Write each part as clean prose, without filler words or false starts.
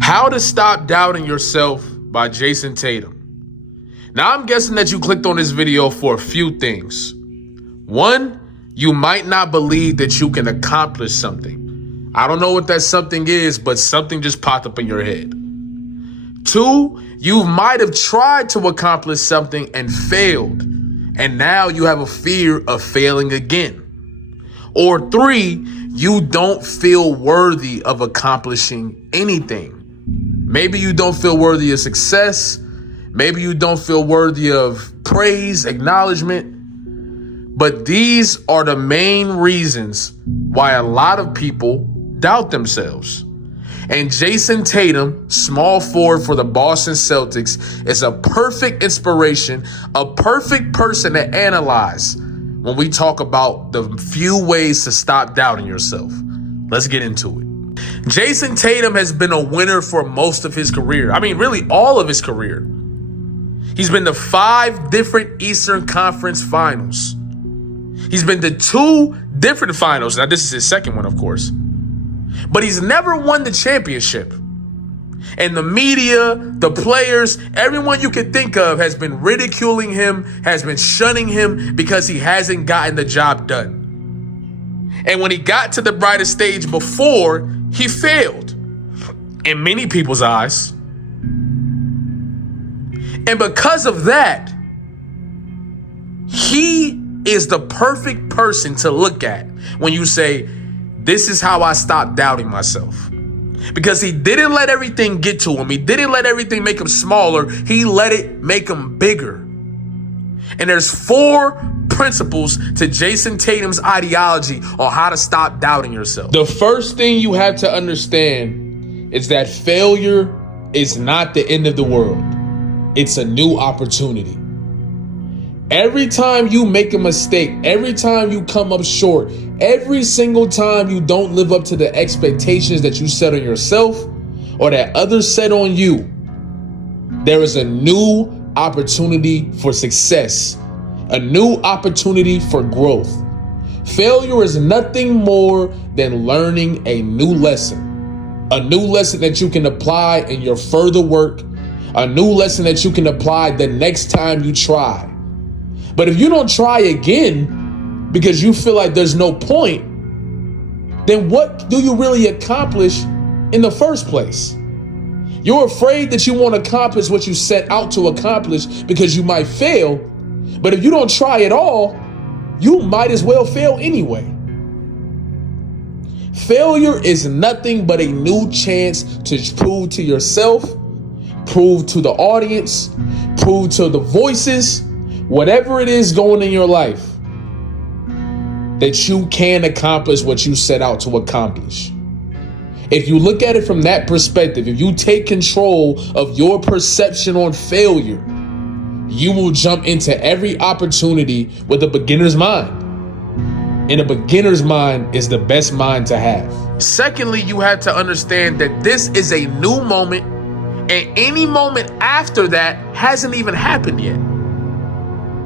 How to Stop Doubting Yourself by Jayson Tatum. Now, I'm guessing that you clicked on this video for a few things. One, you might not believe that you can accomplish something. I don't know what that something is, but something just popped up in your head. Two, you might have tried to accomplish something and failed, and now you have a fear of failing again. Or three, you don't feel worthy of accomplishing anything. Maybe you don't feel worthy of success. Maybe you don't feel worthy of praise, acknowledgement. But these are the main reasons why a lot of people doubt themselves. And Jayson Tatum, small forward for the Boston Celtics, is a perfect inspiration, a perfect person to analyze when we talk about the few ways to stop doubting yourself. Let's get into it. Jayson Tatum has been a winner for most of his career. I mean, really all of his career. He's been to 5 different Eastern Conference finals. He's been to 2 different finals. Now, this is his second one, of course. But he's never won the championship. And the media, the players, everyone you can think of has been ridiculing him, has been shunning him because he hasn't gotten the job done. And when he got to the brightest stage before, he failed in many people's eyes. And because of that, he is the perfect person to look at when you say, this is how I stopped doubting myself. Because he didn't let everything get to him. He didn't let everything make him smaller. He let it make him bigger. And there's 4 principles to Jayson Tatum's ideology on how to stop doubting yourself. The first thing you have to understand is that failure is not the end of the world. It's a new opportunity. Every time you make a mistake, every time you come up short, every single time you don't live up to the expectations that you set on yourself or that others set on you, there is a new opportunity for success, a new opportunity for growth. Failure is nothing more than learning a new lesson that you can apply in your further work, a new lesson that you can apply the next time you try. But if you don't try again because you feel like there's no point, then what do you really accomplish in the first place? You're afraid that you won't accomplish what you set out to accomplish because you might fail. But if you don't try at all, you might as well fail anyway. Failure is nothing but a new chance to prove to yourself, prove to the audience, prove to the voices, whatever it is going in your life, that you can accomplish what you set out to accomplish. If you look at it from that perspective, if you take control of your perception on failure, you will jump into every opportunity with a beginner's mind. And a beginner's mind is the best mind to have. Secondly, you have to understand that this is a new moment, and any moment after that hasn't even happened yet.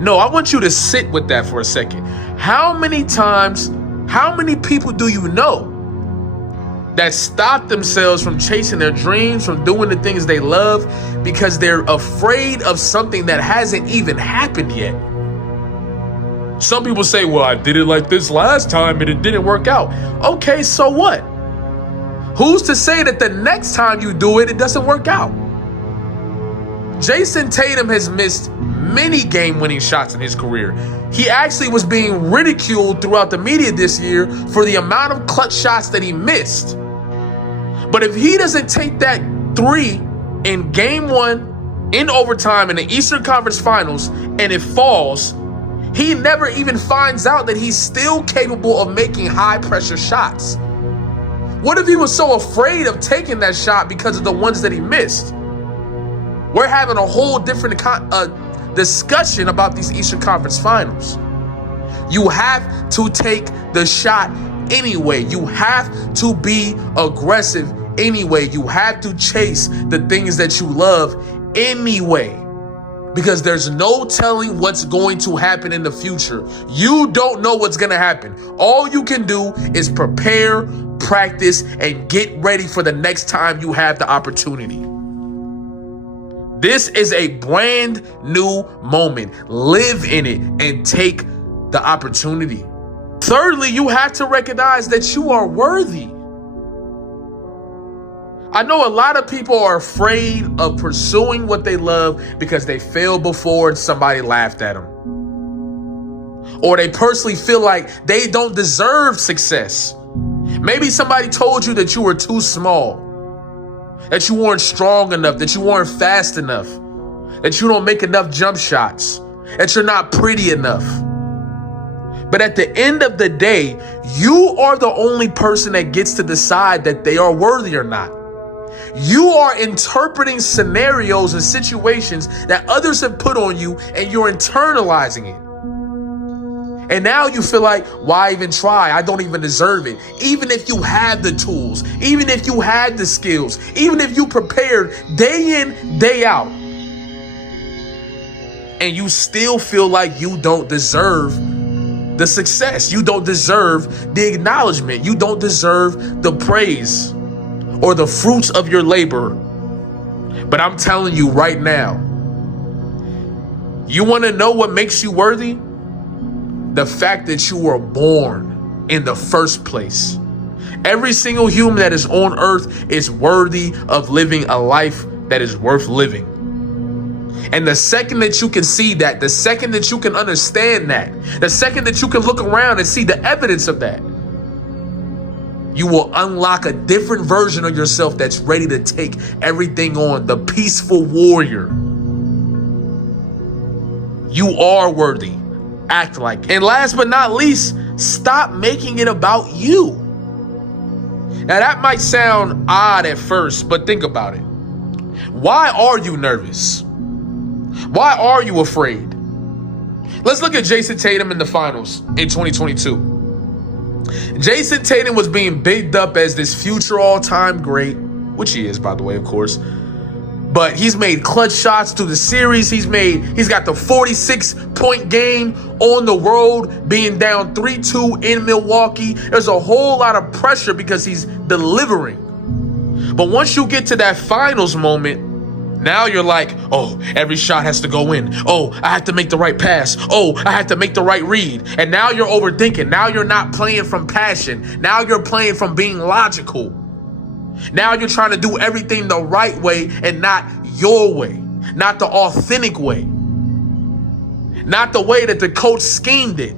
No, I want you to sit with that for a second. How many people do you know that stop themselves from chasing their dreams, from doing the things they love because they're afraid of something that hasn't even happened yet? Some people say, well, I did it like this last time and it didn't work out. Okay, so what? Who's to say that the next time you do it, it doesn't work out? Jayson Tatum has missed many game-winning shots in his career. He actually was being ridiculed throughout the media this year for the amount of clutch shots that he missed. But if he doesn't take that 3 in game 1 in overtime in the Eastern Conference Finals and it falls, he never even finds out that he's still capable of making high-pressure shots. What if he was so afraid of taking that shot because of the ones that he missed? We're having a whole different discussion about these Eastern Conference Finals. You have to take the shot anyway. You have to be aggressive anyway. You have to chase the things that you love anyway. Because there's no telling what's going to happen in the future. You don't know what's going to happen. All you can do is prepare, practice, and get ready for the next time you have the opportunity. This is a brand new moment. Live in it and take the opportunity. Thirdly, you have to recognize that you are worthy. I know a lot of people are afraid of pursuing what they love because they failed before and somebody laughed at them. Or they personally feel like they don't deserve success. Maybe somebody told you that you were too small, that you weren't strong enough, that you weren't fast enough, that you don't make enough jump shots, that you're not pretty enough. But at the end of the day, you are the only person that gets to decide that they are worthy or not. You are interpreting scenarios and situations that others have put on you, and you're internalizing it. And now you feel like, why even try? I don't even deserve it. Even if you had the tools, even if you had the skills, even if you prepared day in, day out, and you still feel like you don't deserve the success. You don't deserve the acknowledgement. You don't deserve the praise or the fruits of your labor. But I'm telling you right now, you want to know what makes you worthy? The fact that you were born in the first place. Every single human that is on earth is worthy of living a life that is worth living. And the second that you can see that, the second that you can understand that, the second that you can look around and see the evidence of that, you will unlock a different version of yourself that's ready to take everything on, the peaceful warrior. You are worthy. Act like it. And last but not least, stop making it about you. Now that might sound odd at first, but think about it. Why are you nervous? Why are you afraid? Let's look at Jayson Tatum in the finals in 2022. Jayson Tatum was being bigged up as this future all-time great, which he is, by the way, of course. But he's made clutch shots through the series. He's got the 46-point game on the road, being down 3-2 in Milwaukee. There's a whole lot of pressure because he's delivering. But once you get to that finals moment, now you're like, oh, every shot has to go in. Oh, I have to make the right pass. Oh, I have to make the right read. And now you're overthinking. Now you're not playing from passion. Now you're playing from being logical. Now you're trying to do everything the right way and not your way, not the authentic way, not the way that the coach schemed it.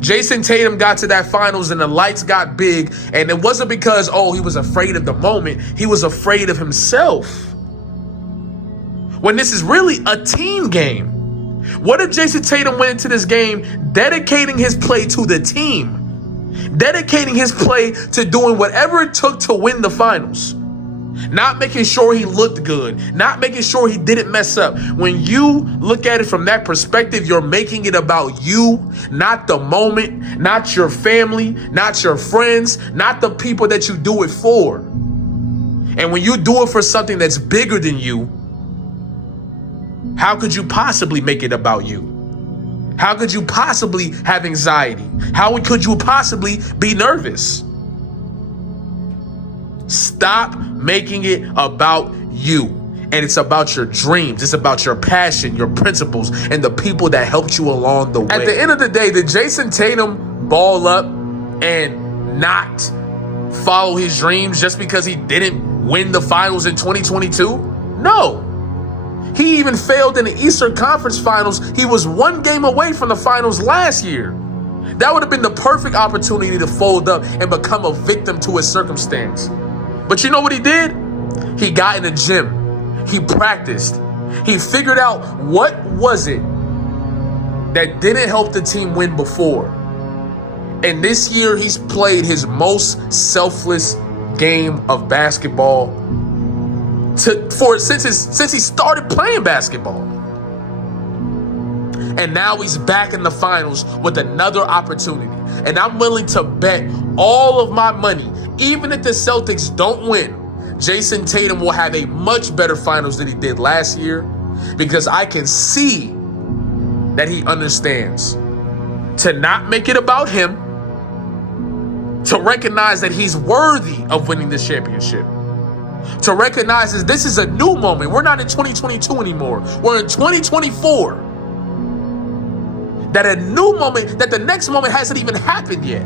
Jayson Tatum got to that finals and the lights got big, and it wasn't because, he was afraid of the moment. He was afraid of himself. When this is really a team game. What if Jayson Tatum went into this game dedicating his play to the team? Dedicating his play to doing whatever it took to win the finals. Not making sure he looked good. Not making sure he didn't mess up. When you look at it from that perspective, you're making it about you, not the moment, not your family, not your friends, not the people that you do it for. And when you do it for something that's bigger than you, how could you possibly make it about you? How could you possibly have anxiety? How could you possibly be nervous? Stop making it about you. And it's about your dreams. It's about your passion, your principles, and the people that helped you along the way. At the end of the day, did Jayson Tatum ball up and not follow his dreams just because he didn't win the finals in 2022? No. He even failed in the Eastern Conference Finals. He was one game away from the finals last year. That would have been the perfect opportunity to fold up and become a victim to his circumstance. But you know what he did? He got in the gym. He practiced. He figured out what was it that didn't help the team win before. And this year, he's played his most selfless game of basketball since he started playing basketball. And now he's back in the finals with another opportunity. And I'm willing to bet all of my money, even if the Celtics don't win, Jayson Tatum will have a much better finals than he did last year, because I can see that he understands to not make it about him, To recognize that he's worthy of winning this championship. To recognize that this is a new moment. We're not in 2022 anymore. We're in 2024. That a new moment, that the next moment hasn't even happened yet.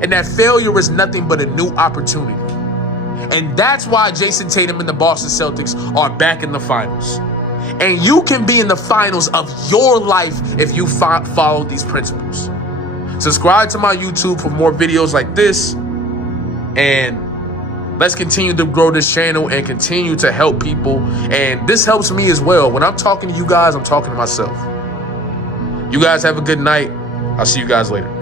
And that failure is nothing but a new opportunity. And that's why Jayson Tatum and the Boston Celtics are back in the finals. And you can be in the finals of your life if you follow these principles. Subscribe to my YouTube for more videos like this. And let's continue to grow this channel and continue to help people. And this helps me as well. When I'm talking to you guys, I'm talking to myself. You guys have a good night. I'll see you guys later.